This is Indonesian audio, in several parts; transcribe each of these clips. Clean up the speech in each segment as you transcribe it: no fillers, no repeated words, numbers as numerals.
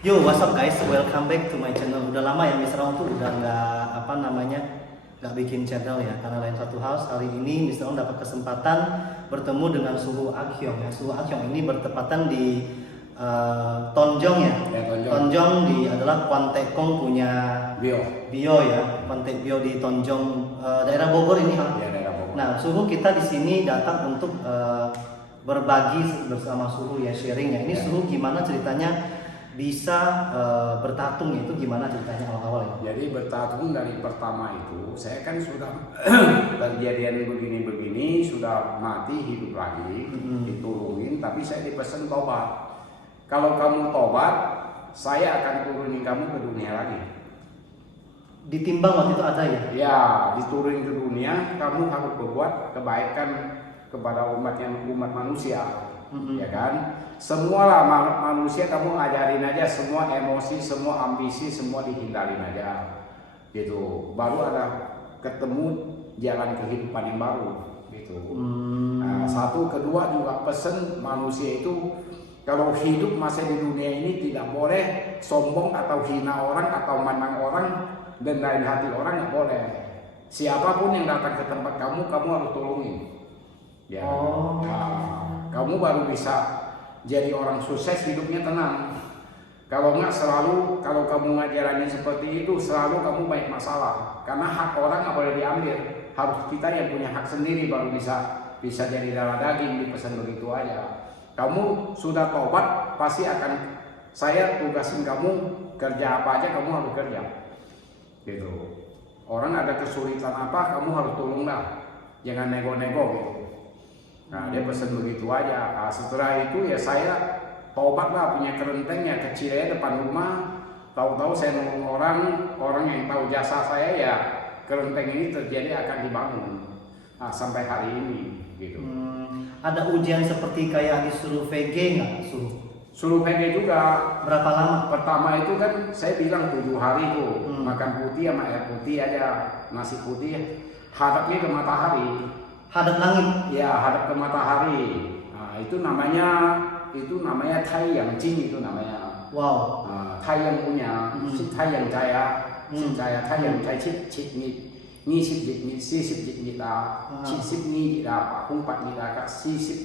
Yo, what's up guys? Welcome back to my channel. Udah lama ya Mr. Ong tuh udah nggak bikin channel ya karena lain satu hal. Hari ini Mr. Ong dapat kesempatan bertemu dengan Suhu Akyong ya. Suhu Akyong ini bertepatan di Tonjong ya. Tonjong adalah Kwan Taek Kong punya Bio ya. Kwan Taek Bio di Tonjong daerah Bogor ini ha. Ya, daerah Bogor. Nah, Suhu kita di sini datang untuk berbagi bersama Suhu ya, sharing ya. Ini Ya. Suhu gimana ceritanya bisa bertatung, itu gimana ceritanya awal-awal ya? Jadi bertatung dari pertama itu, saya kan sudah kejadian begini-begini, sudah mati hidup lagi, ditulungin, tapi saya dipesan tobat. Kalau kamu tobat, saya akan turunin kamu ke dunia lagi. Ditimbang waktu itu ada ya? Ya, diturunin ke dunia, kamu harus berbuat kebaikan kepada umat manusia. Ya kan, semua lah manusia kamu ngajarin aja, semua emosi, semua ambisi, semua dihindarin aja, gitu. Baru ada ketemu jalan kehidupan yang baru, gitu. Nah, satu, kedua juga pesen manusia itu kalau hidup masih di dunia ini tidak boleh sombong atau hina orang atau menang orang dan lain hati orang, nggak boleh. Siapapun yang datang ke tempat kamu harus tolongin. Ya. Kamu baru bisa jadi orang sukses, hidupnya tenang. Kalau nggak selalu, kalau kamu ngajaranin seperti itu, selalu kamu banyak masalah. Karena hak orang nggak boleh diambil. Harus kita yang punya hak sendiri baru bisa jadi darah daging, dipesan begitu aja. Kamu sudah tobat, pasti akan saya tugasin kamu kerja apa aja, kamu harus kerja. Gitu. Orang ada kesulitan apa, kamu harus tolong dah. Jangan nego-nego gitu. Nah, dia pesan begitu aja. Nah, setelah itu ya saya tobat lah, punya kelenteng ya kecil ya depan rumah. Tahu-tahu saya nolong orang yang tahu jasa saya, ya kelenteng ini terjadi akan dibangun. Nah, sampai hari ini gitu. Ada ujian seperti kayak disuruh VG nggak? Suruh VG juga. Berapa lama? Pertama itu kan saya bilang 7 hari tuh makan putih sama air putih aja, nasi putih, hadapnya ke matahari. Hadap langit? Ya, hadap ke matahari. Nah, itu namanya Taiyang Jing, itu namanya. Wow. Taiyang punya, si Taiyang Jaya, si Jaya Taiyang Jaya cip ni sip jit ni si sip jit ni ta, sip ni da pak ni da ka si sip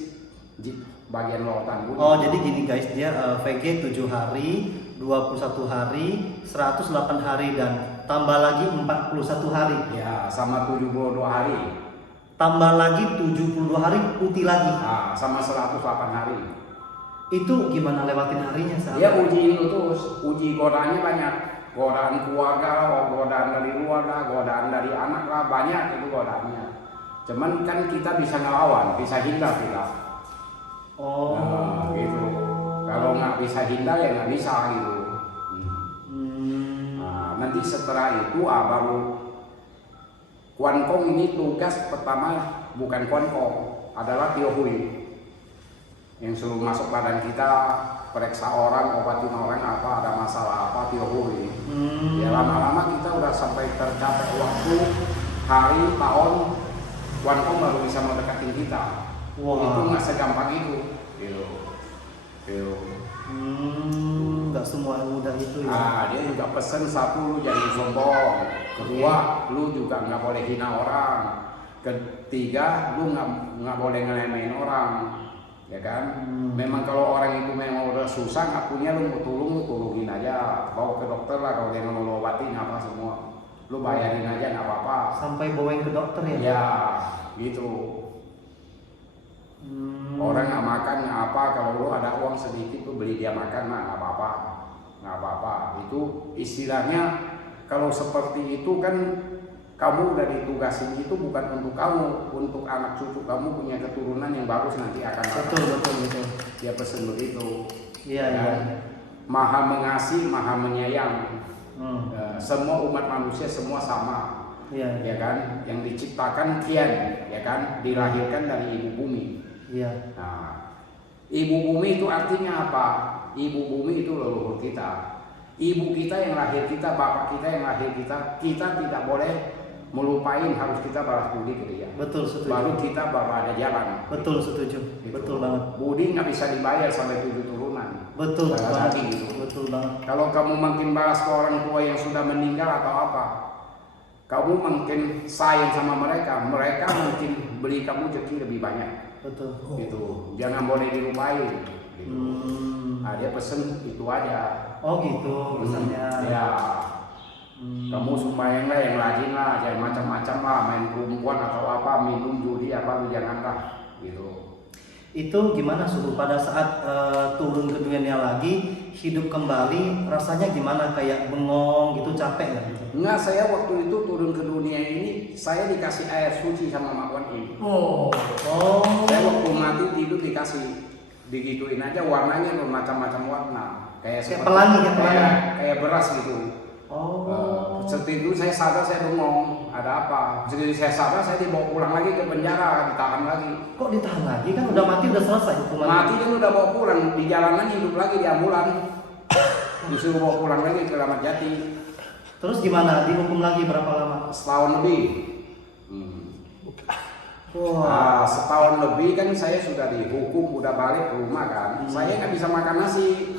jit bagian lautan bumi. Oh, jadi gini guys, dia VG 7 hari, 21 hari, 108 hari dan tambah lagi 41 hari. Ya, sama 72 hari. Tambah lagi 72 hari putih lagi. Nah, sama 108 hari. Itu gimana lewatin harinya sahabat? Dia uji itu terus, uji godaannya banyak. Godaan keluarga, godaan dari luar lah, godaan dari anak lah, banyak itu godaannya. Cuman kan kita bisa ngelawan, bisa hindar kita. Oh. Nah, gitu. Kalau nggak bisa hindar ya nggak bisa gitu. Nah, nanti setelah itu baru Kwan Kong ini tugas pertama bukan Kwan Kong, adalah Tio Hui yang suruh masuk badan kita, periksa orang, obatin orang apa, ada masalah apa, Tio Hui. Ya lama-lama kita udah sampai tercapai waktu, hari, tahun, Kwan Kong baru bisa mendekatin kita. Wow. Itu nggak segampang itu, gitu. Nggak semua mudah itu ya. Nah, dia juga pesen, satu, lu jangan sombong. Kedua, lu juga nggak boleh hina orang. Ketiga, lu nggak boleh ngeremehin orang, ya kan? Memang kalau orang itu memang udah susah, nggak punya, lu mau lu tolongin aja. Bawa ke dokter lah, kalau dia nggak mau obatin apa semua, lu bayarin aja nggak apa-apa. Sampai bawain ke dokter ya? Ya, gitu. Orang nggak makan nggak apa, kalau lu ada uang sedikit lu beli dia makan, nah nggak apa-apa. Itu istilahnya. Kalau seperti itu kan kamu udah ditugasin, itu bukan untuk kamu, untuk anak cucu kamu punya keturunan yang bagus nanti akan datang. Betul. Dia pesen begitu. Iya. Maha mengasihi, maha menyayang. Semua umat manusia semua sama. Iya. Ya kan? Yang diciptakan Tian, ya kan? Dilahirkan dari ibu bumi. Iya. Nah, ibu bumi itu artinya apa? Ibu bumi itu leluhur kita. Ibu kita yang lahir kita, bapak kita yang lahir kita tidak boleh melupain, harus kita balas budi ke dia. Betul, setuju. Baru kita baru ada jalan. Betul, setuju. Gitu. Betul banget. Budi nggak bisa dibayar sampai 7 turunan. Betul banget. Gitu. Betul banget. banget. Kalau kamu makin balas ke orang tua yang sudah meninggal atau apa, kamu makin sayang sama mereka, mereka mungkin beri kamu rezeki lebih banyak. Betul. Gitu. Jangan boleh dilupain. Gitu. Nah, dia pesen itu aja. Oh gitu pesannya. Ya. Kamu sumbanglah yang rajin lah, jangan macam-macam lah, main perempuan atau apa, minum judi apa, lu janganlah. Gitu. Itu gimana Suhu pada saat turun ke dunia lagi, hidup kembali, rasanya gimana? Kayak bengong gitu, capek nggak gitu? Enggak, saya waktu itu turun ke dunia ini, saya dikasih air suci sama Mak Wan Im. Oh. Saya waktu mati tidur dikasih, digituin aja warnanya bermacam-macam warna. Kayak pelangi, kayak beras gitu. Oh. Setelah itu saya sadar, saya bengong, ada apa? Jadi saya sadar, saya dibawa pulang lagi ke penjara, ditahan lagi. Kok ditahan lagi? Kan udah mati, udah selesai hukuman. Mati kan udah bawa pulang, di jalanan hidup lagi di ambulan. Disuruh bawa pulang lagi ke Ramat Jati. Terus gimana? Dihukum lagi berapa lama? Setahun lebih. Nah, setahun lebih kan saya sudah dihukum, udah balik ke rumah kan. Saya nggak bisa makan nasi.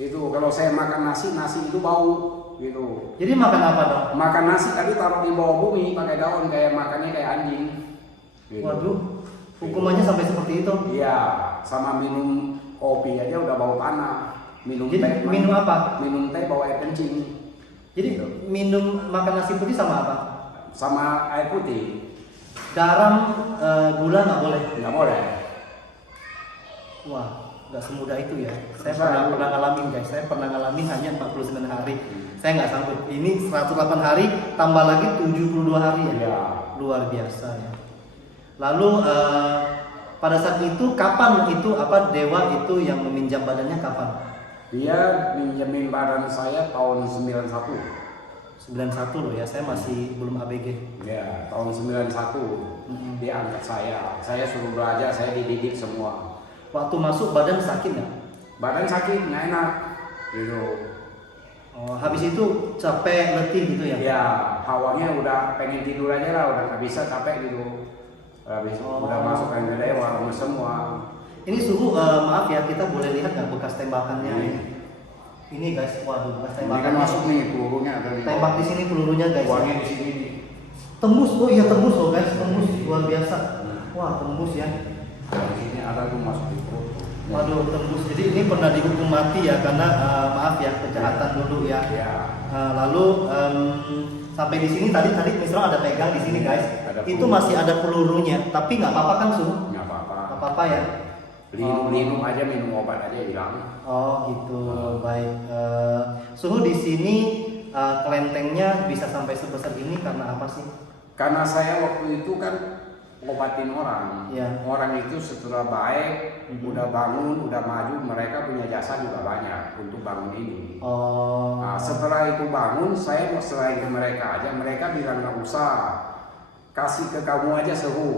Itu kalau saya makan nasi itu bau. Gitu. Jadi makan apa dong? Makan nasi tapi taruh di bawah bumi pakai daun, kayak makannya kayak anjing. Gitu. Waduh, hukumannya sampai seperti itu? Iya, sama minum kopi aja udah bau tanah. Minum Jadi teh. minum apa? Minum teh bawa air kencing. Jadi Gitu. minum makan nasi putih sama apa? Sama air putih. Garam, gula nggak boleh? Nggak boleh. Wah, nggak semudah itu ya. Saya pernah ngalamin guys, saya pernah ngalamin hanya 49 hari. Saya nggak sanggup. Ini 108 hari tambah lagi 72 hari ya. Iya. Luar biasa ya. Lalu pada saat itu kapan itu dewa itu yang meminjam badannya kapan? Dia minjemin badan saya tahun 91. 91 loh ya, saya masih belum ABG. Ya, tahun 91. Dia angkat saya. Saya suruh belajar, saya dididik semua. Waktu masuk badan sakit nggak? Badan sakit, nggak enak. Gitu. Oh, habis itu capek, letih gitu ya? Ya, hawanya udah pengen tidur aja lah, udah nggak bisa, capek gitu. Habis udah masuk ke dewa, semua. Ini Suhu, maaf ya, kita boleh lihat nggak bekas tembakannya ini? Ini guys, waduh, bekas Ini tembakan. kan masuk nih pelurunya ada di Tembak di sini pelurunya guys. Uangnya di sini nih. Tembus, oh iya tembus loh guys, tembus luar biasa. Wah tembus ya. Di sini ada tuh masuk di perut. Waduh tembus. Jadi ini pernah dihukum mati ya karena maaf ya kejahatan dulu ya. Ya. Lalu sampai di sini tadi misalnya ada pegang di sini guys. Itu masih ada pelurunya, tapi nggak apa-apa kan Suhu? Nggak apa-apa. Nggak apa-apa ya. Minum aja, minum obat aja hilang. Oh gitu, baik. Suhu di sini kelentengnya bisa sampai sebesar ini karena apa sih? Karena saya waktu itu kan ngobatin orang. Ya. Orang itu setelah baik, udah bangun, udah maju, mereka punya jasa juga banyak untuk bangun ini. Oh. Nah, setelah itu bangun, saya mau selain ke mereka aja, mereka bilang nggak usah, kasih ke kamu aja Suhu,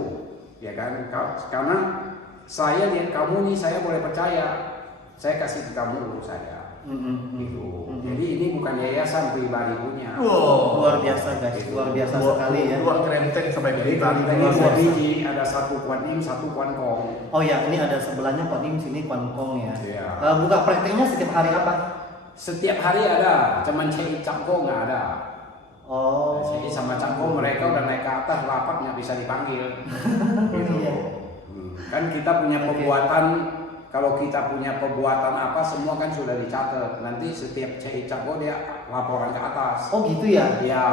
ya kan? Karena saya lihat kamu nih, saya boleh percaya, saya kasih ke kamu dulu saya. Gitu. Jadi ini bukan yayasan pribadi punya. Wow, luar biasa guys, luar biasa sekali ya. Dua kelenteng sampai Jadi kita. kelentengnya dua biji, ada satu Kuan Im, satu Kuan Kong. Oh ya, ini ada sebelahnya Kuan Im, sini Kuan Kong ya. Iya. Buka prakteknya setiap hari apa? Setiap hari ada, cuman Cei Cangko nggak ada. Oh. Cei sama Cangko mereka udah naik ke atas, rapat nggak bisa dipanggil. Gitu. Iya. Kan kita punya perbuatan. Kalau kita punya perbuatan apa, semua kan sudah dicatat. Nanti setiap Cei Cangko dia laporan ke atas. Oh gitu ya? Ya.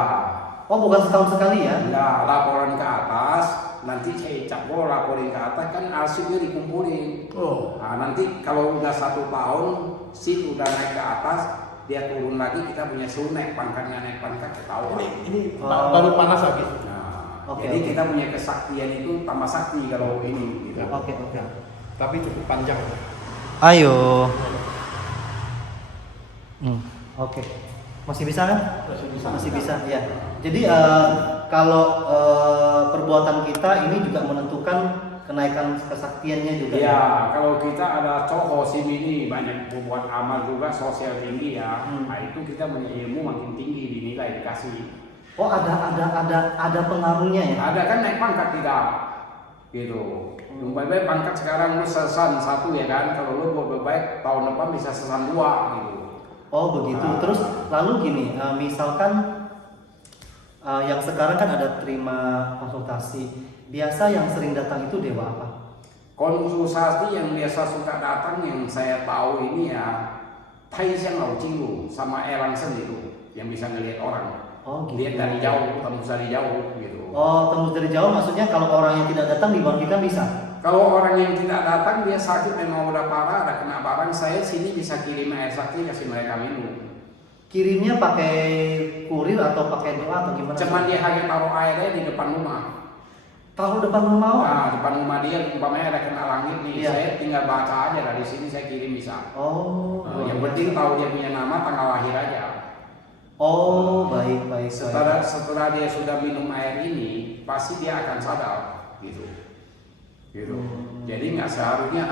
Oh bukan setahun sekali ya? Ya, laporan ke atas. Nanti Cei Cangko laporin ke atas, kan arsipnya dikumpulin. Oh. Nah, nanti kalau udah 1 tahun, si udah naik ke atas, dia turun lagi, kita punya suruh naik pangkatnya, naik pangkat ketahuan. Ini baru panas lagi. Nah, Oke, jadi oke. kita punya kesaktian itu tambah sakti kalau ini. Gitu. Oke. Tapi cukup panjang. Ayo. Oke. Masih bisa kan? Masih bisa. Ya. Jadi kalau perbuatan kita ini juga menentukan kenaikan kesaktiannya juga. Ya, kalau kita ada coho sini ini banyak berbuat amal juga, sosial tinggi ya. Nah itu kita punya ilmu makin tinggi, dinilai, dikasih. Oh ada pengaruhnya ya? Ada kan naik pangkat kita, gitu. Baik-baik pangkat sekarang lu sesan 1 ya kan, kalau lu buat baik tahun depan bisa sesan 2 gitu. Oh begitu. Terus lalu gini, misalkan yang sekarang kan ada terima konsultasi. Biasa yang sering datang itu dewa apa? Konsultasi yang biasa suka datang yang saya tahu ini ya Tai Xiang Lao Jinglu sama Elang Sen itu yang bisa ngelihat orang. Oh gitu. Lihat dari jauh, tembus dari jauh gitu. Oh tembus dari jauh maksudnya kalau orang yang tidak datang dibagikan bisa? Kalau orang yang tidak datang dia sakit memang udah parah, ada kena barang, saya sini bisa kirim air sakti kasih mereka minum. Kirimnya pakai kurir atau pakai doa atau gimana? Cuman dia hanya taruh airnya di depan rumah. Taruh depan rumah? Nah, depan rumah dia umpamanya ada kena langit nih, Iya. saya tinggal baca aja dari sini saya kirim bisa. Oh. Yang penting tahu dia punya nama, tanggal lahir aja. Oh baik baik. Setelah dia sudah minum air ini, pasti dia akan sadar gitu. Gitu. Jadi nggak seharusnya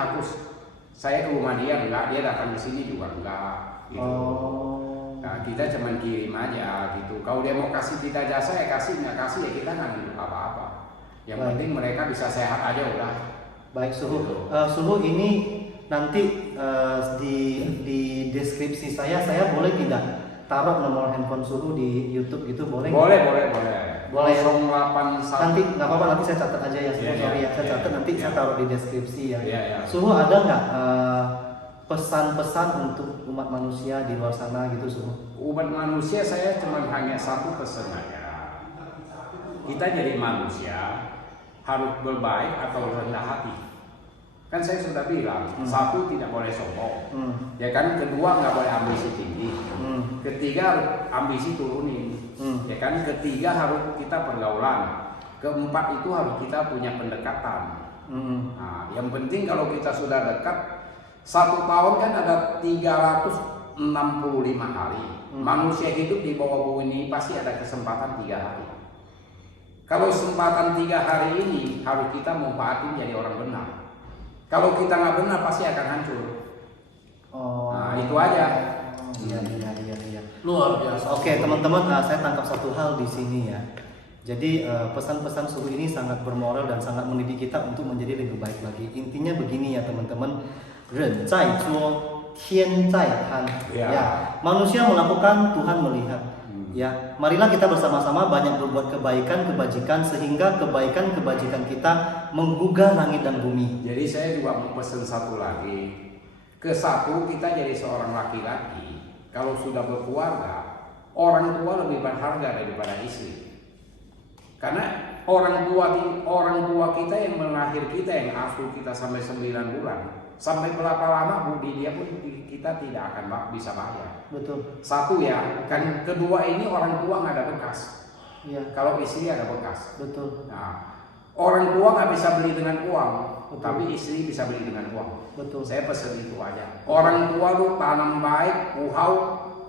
saya ke rumah dia enggak, dia datang ke sini juga enggak gitu. Oh. Nah, kita cuman kirim aja gitu. Kalau dia mau kasih kita jasa ya kasih, nggak kasih ya kita nggak minta apa-apa. Yang Baik. penting mereka bisa sehat aja udah. Baik suhu. Gitu. Suhu ini nanti di deskripsi saya boleh tidak taruh nomor handphone suhu di YouTube gitu boleh? Boleh. Boleh. 081. Nanti nggak apa-apa, nanti saya catat aja ya, Iya, sorry ya, saya iya, catat nanti iya. saya taruh di deskripsi ya. Iya. Suhu ada nggak pesan-pesan untuk umat manusia di luar sana gitu suhu? Umat manusia saya cuma hanya satu pesan aja. Kita jadi manusia harus berbaik atau rendah hati. Kan saya sudah bilang, satu tidak boleh sombong, ya kan. Kedua nggak boleh ambisi tinggi. Ketiga harus ambisi turunin. Ya kan, ketiga harus kita pergaulan. Keempat itu harus kita punya pendekatan. Nah, yang penting kalau kita sudah dekat, 1 tahun kan ada 365 hari. Manusia hidup di bawah bumi ini pasti ada kesempatan 3 hari. Kalau kesempatan 3 hari ini harus kita manfaatin jadi orang benar. Kalau kita nggak benar pasti akan hancur. Oh. Nah, itu aja. Iya. Luar biasa. Oke teman-teman, saya tangkap satu hal di sini ya. Jadi pesan-pesan suhu ini sangat bermoral dan sangat mendidik kita untuk menjadi lebih baik lagi. Intinya begini ya teman-teman, 人在做天在看. Ya. Ya, manusia melakukan, Tuhan melihat. Ya, marilah kita bersama-sama banyak berbuat kebaikan, kebajikan sehingga kebaikan-kebajikan kita menggugah langit dan bumi. Jadi saya juga mau pesan satu lagi. Kesatu kita jadi seorang laki-laki. Kalau sudah berkeluarga, orang tua lebih berharga daripada istri. Karena orang tua kita yang melahir kita, yang asuh kita sampai 9 bulan. Sampai berapa lama budi dia pun kita tidak akan bisa bayar. Betul. Satu ya, kan kedua ini orang tua nggak ada bekas. Iya. Kalau istri ada bekas. Betul. Nah, orang tua nggak bisa beli dengan uang, Betul. tapi istri bisa beli dengan uang. Betul. Saya pesen itu aja. Orang tua lu tanam baik,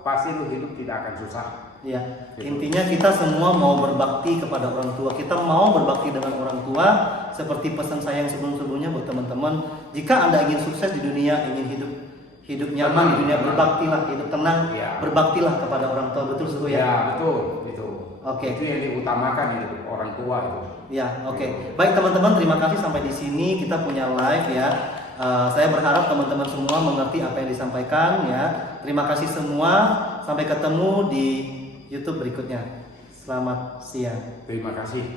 pasti lu hidup tidak akan susah. Ya, intinya kita semua mau berbakti kepada orang tua. Kita mau berbakti dengan orang tua. Seperti pesan saya yang sebelum-sebelumnya buat teman-teman, jika Anda ingin sukses di dunia, ingin hidup nyaman di dunia, berbaktilah, hidup tenang, Ya. berbaktilah kepada orang tua. Betul suhu ya? Ya, betul, itu. Oke. Itu yang diutamakan itu orang tua itu. Ya, oke. Baik teman-teman, terima kasih sampai di sini kita punya live ya. Saya berharap teman-teman semua mengerti apa yang disampaikan ya. Terima kasih semua. Sampai ketemu di YouTube berikutnya. Selamat siang. Terima kasih.